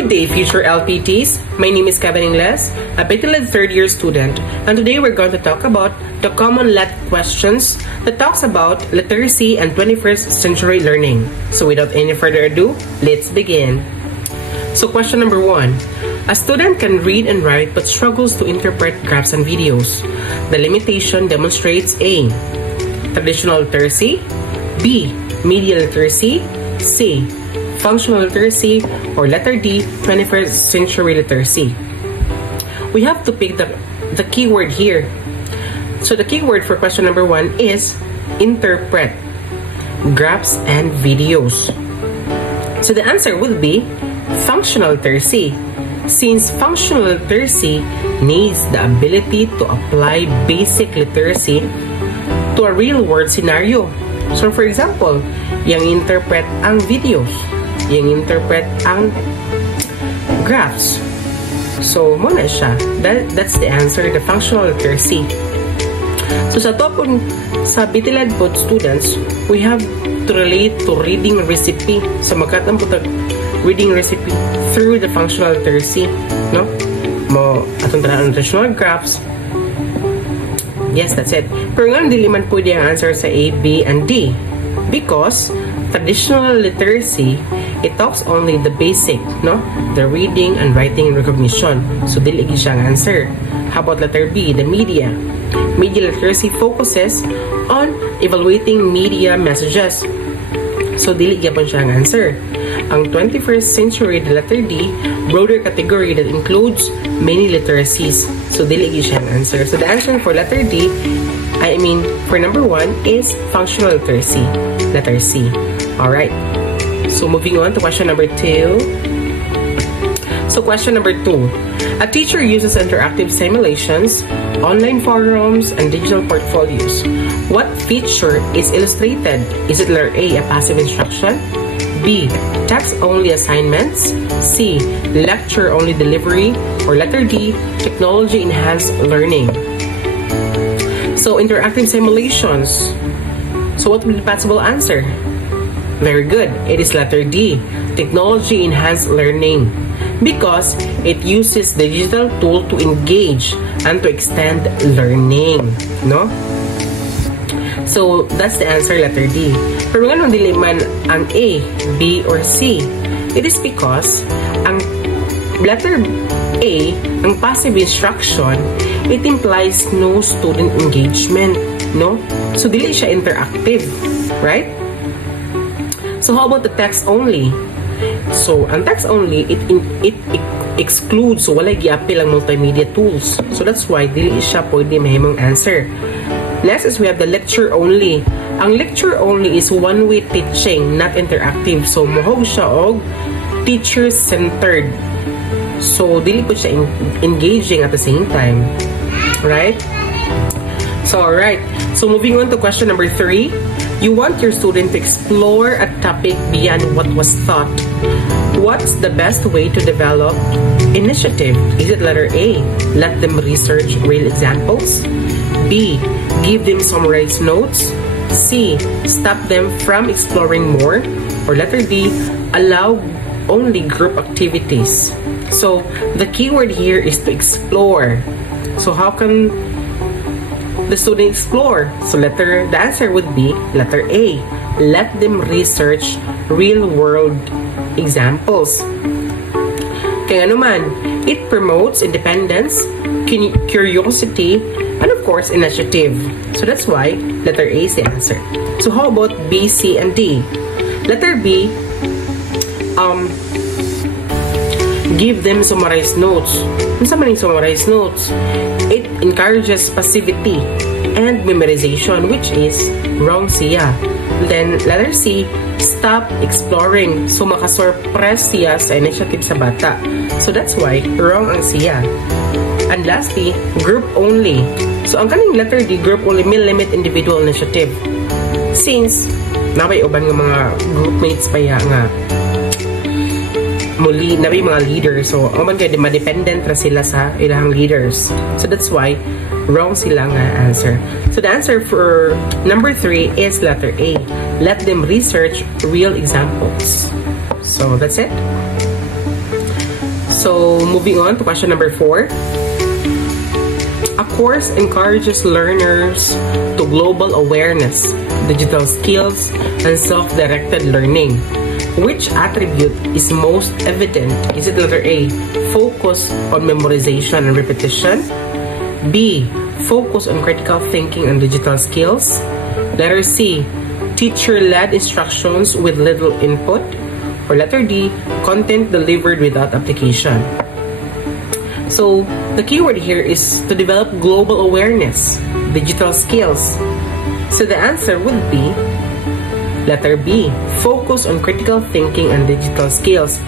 Good day, future LPTs. My name is Kevin Ingles, a PTLED third-year student, and today we're going to talk about the common LET questions that talks about literacy and 21st century learning. So without any further ado, let's begin. So question number 1. A student can read and write but struggles to interpret graphs and videos. The limitation demonstrates A. Traditional literacy, B. Media literacy, C. Functional literacy, or letter D, 21st century literacy. We have to pick the keyword here. So the keyword for question number 1 is interpret graphs and videos. So the answer would be functional literacy, since functional literacy needs the ability to apply basic literacy to a real-world scenario. So for example, yang interpret ang videos, yang interpret ang graphs. So, muna siya. That's the answer, the functional literacy. So, sa PTLED po students, we have to relate to reading recipe. So, magkatang po reading recipe through the functional literacy. No? Atong tanang traditional graphs. Yes, that's it. Pero nga, hindi man pwede ang answer sa A, B, and D. Because traditional literacy, it talks only the basic, no? The reading and writing and recognition. So, dili siyang answer. How about letter B, the media? Media literacy focuses on evaluating media messages. So, dili gyapon siyang answer. Ang 21st century, the letter D, broader category that includes many literacies. So, dili siyang answer. So, the answer for letter D, for number 1 is functional literacy. Letter C. Alright. So, moving on to question number 2. So, question number 2. A teacher uses interactive simulations, online forums, and digital portfolios. What feature is illustrated? Is it letter A, a passive instruction? B, text-only assignments? C, lecture-only delivery? Or letter D, technology-enhanced learning? So, interactive simulations. So, what would be the possible answer? Very good. It is letter D, technology-enhanced learning, because it uses the digital tool to engage and to extend learning, no? So, that's the answer, letter D. Pero nga nung dili man ang A, B, or C, it is because ang letter A, ang passive instruction, it implies no student engagement, no? So, dili siya interactive, right? So, how about the text only? So, ang text only, it excludes, so walay giapil ang multimedia tools. So, that's why dili siya pwede mahimong answer. Next is we have the lecture only. Ang lecture only is one-way teaching, not interactive. So, mohog siya og teacher-centered. So, dili po siya engaging at the same time. Right? So, alright. So, moving on to question number 3. You want your student to explore a topic beyond what was taught. What's the best way to develop initiative? Is it letter A, let them research real examples? B, give them summarized notes? C, stop them from exploring more? Or letter D, allow only group activities? So, the keyword here is to explore. So, how can the student explore? So the answer would be letter A. Let them research real-world examples. Kaya naman, it promotes independence, curiosity, and of course, initiative. So that's why letter A is the answer. So how about B, C, and D? Letter B, give them summarized notes. Ano man yung summarized notes? It encourages passivity and memorization, which is wrong siya. Then, letter C, stop exploring. So, makasurpress siya sa initiative sa bata. So, that's why wrong ang siya. And lastly, group only. So, ang kaning letter D, group only, may limit individual initiative. Since, nabay uban ng mga groupmates pa ya nga, muli, nabay mga leaders. So, ang man kayo, ma-dependent na sila sa ilang leaders. So, that's why wrong sila nga answer. So, the answer for number 3 is letter A. Let them research real examples. So, that's it. So, moving on to question number 4. A course encourages learners to global awareness, digital skills, and self-directed learning. Which attribute is most evident? Is it letter A, focus on memorization and repetition? B, focus on critical thinking and digital skills? Letter C, teacher-led instructions with little input? Or letter D, content delivered without application? So, the keyword here is to develop global awareness, digital skills. So the answer would be letter B, focus on critical thinking and digital skills,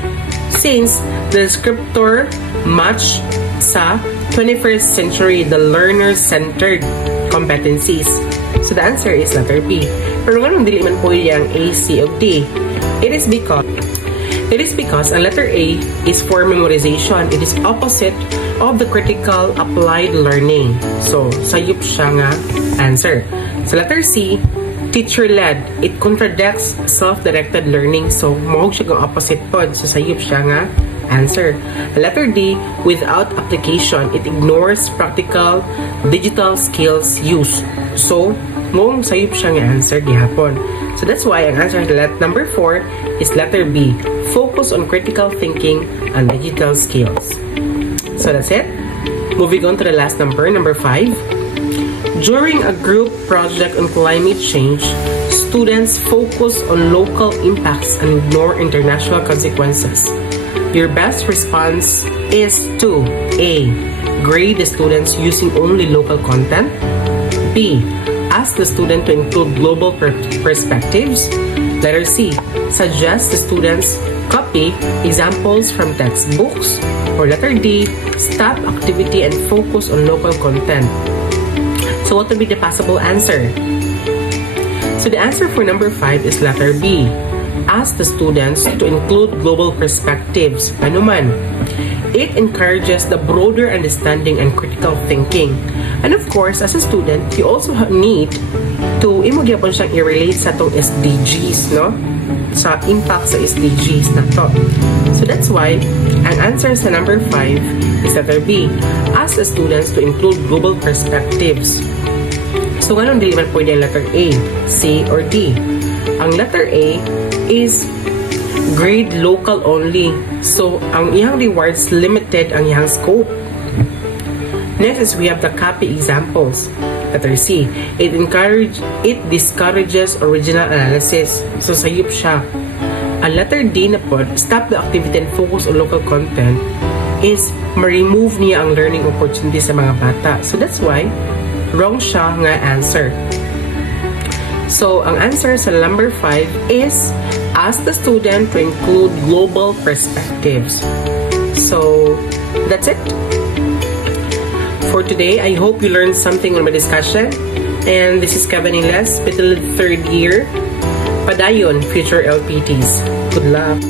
since the descriptor match sa 21st century, the learner-centered competencies. So the answer is letter B. Pero nga nung dili man po yung A, C, o D, it is because ang letter A is for memorization. It is opposite of the critical applied learning. So, sayop siya nga answer. So, letter C, teacher-led. It contradicts self-directed learning. So, mahog siya ang opposite pod. So, sayop siya nga answer. Letter D, without application. It ignores practical digital skills use. So, mong sayop siya nga answer gihapon. So, that's why ang answer to number 4 is letter B, focus on critical thinking and digital skills. So that's it. Moving on to the last number 5. During a group project on climate change, students focus on local impacts and ignore international consequences. Your best response is to A, grade the students using only local content. B, ask the student to include global perspectives. Letter C, suggest the students copy examples from textbooks. Or letter D, stop activity and focus on local content. So what would be the possible answer? So the answer for number 5 is letter B. Ask the students to include global perspectives. Ano man? It encourages the broader understanding and critical thinking. And of course, as a student, you also need to gyapon siyang i-relate sa itong SDGs, no? Sa impact sa SDGs na to. So that's why, ang answer sa number 5 is letter B. Ask the students to include global perspectives. So, ganun din naman pwede ang letter A, C, or D. Ang letter A is grade local only. So, ang iyang rewards limited ang iyang scope. Next is we have the copy examples. Letter C, it discourages original analysis. So, sayop siya. Ang letter D na po, stop the activity and focus on local content, is ma-remove niya ang learning opportunity sa mga bata. So, that's why, wrong siya nga answer. So, ang answer sa number 5 is, ask the student to include global perspectives. So, that's it. For today, I hope you learned something on my discussion. And this is Kevin Ingles, Petalid 3rd year. Padayon, future LPTs. Good luck!